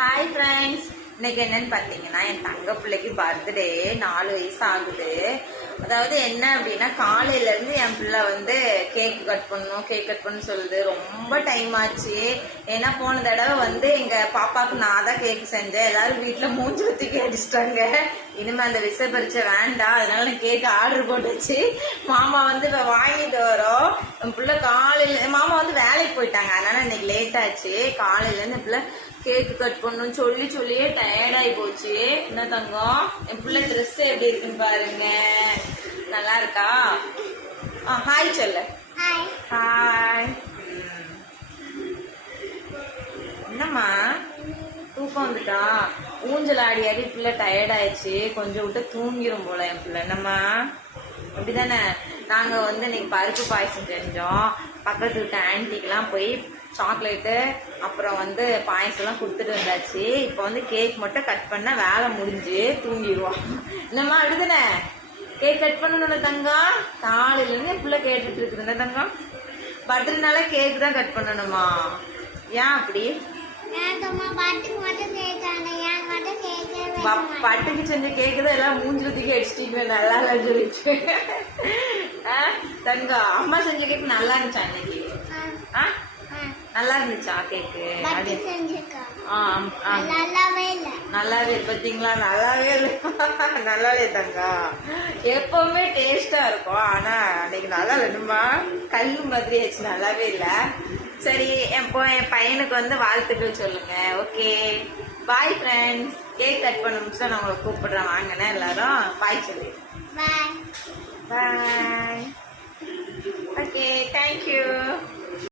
Hi friends, இன்னைக்கு என்னன்னு பார்த்தீங்கன்னா என் தங்க பிள்ளைக்கு பர்த்டே 4 வயசு ஆகுது. அதாவது என்ன அப்படின்னா காலையில இருந்து என் பிள்ளை வந்து கேக் கட் பண்ணணும் சொல்லுது. ரொம்ப டைம் ஆச்சு. ஏன்னா போன தடவை வந்து எங்க பாப்பாக்கு நான் தான் கேக் செஞ்சேன். எல்லாரும் வீட்டுல மூஞ்சி ஊத்தி கேட்டுச்சிட்டாங்க. இனிமே அந்த விசை பறிச்ச வேண்டாம், அதனால நான் கேக் ஆர்டர் போட்டுச்சு. மாமா வந்து இப்ப வாங்கிட்டு வரோம். என் பிள்ளை காலையில மாமா வந்து வேலைக்கு போயிட்டாங்க, அதனால இன்னைக்கு லேட் ஆச்சு. காலையில இருந்து என் பிள்ளை கேக் கட் பண்ணணும் சொல்லியே டயர்ட் ஆகி போச்சு. என்ன தங்கம், என் பிள்ளை ட்ரெஸ் எப்படி இருக்குன்னு பாருங்க. நல்லா இருக்கா? ஹாய் சொல்ல. ஹாய். என்னம்மா தூக்கம் வந்துட்டா? ஊஞ்சல் ஆடி ஆடி பிள்ளை டயர்ட் ஆயிடுச்சு. கொஞ்சம் விட்டு தூங்கிரும் போல என் பிள்ளை. என்னம்மா அப்படிதானே? நாங்க வந்து இன்னைக்கு பருப்பு பாயசம் செஞ்சோம். பக்கத்து வீட்டு ஆன்டிக்கெல்லாம் போய் சாக்லேட்டு அப்புறம் வந்து பாயசம் எல்லாம் கொடுத்துட்டு வந்தாச்சு. இப்போ வந்து கேக் மட்டும் கட் பண்ண வேலை முடிஞ்சு தூங்கிடுவோம். என்னம்மா அப்படிதானே? கேக் கட் பண்ணணும்ல தங்கம். காலையில இருந்து என் பிள்ளை கேட்டுட்டு இருக்குதுங்க தங்கம். பர்த்டேனால கேக் தான் கட் பண்ணணுமா? ஏன் அப்படி? பட்டுக்கு செஞ்ச கேக்கு தான் எல்லாம் மூஞ்சில தூக்கி அடிச்சிட்டீங்க. நல்லா இல்லைன்னு சொல்லிட்டு தங்கம், அம்மா செஞ்ச கேக் நல்லா இருந்துச்சா இன்னைக்கு? நல்லா இருந்துச்சா கேக்கு? நல்லாவே பாத்தீங்களா? நல்லாவே இல்லை. நல்லாவே தங்கா எப்பவுமே டேஸ்டா இருக்கும், ஆனா அன்னைக்கு நல்லா இல்லைமா, கல்லு மாதிரி ஆச்சு. நல்லாவே இல்லை. சரி, என் பையனுக்கு வந்து வாழ்த்துக்கள் சொல்லுங்க. Okay, bye friends. Cake cut பண்ண முடிச்சா நான் உங்களை கூப்பிடுறேன், வாங்கினே எல்லாரும். பாய் சொல்லி. பாய். Okay, thank you.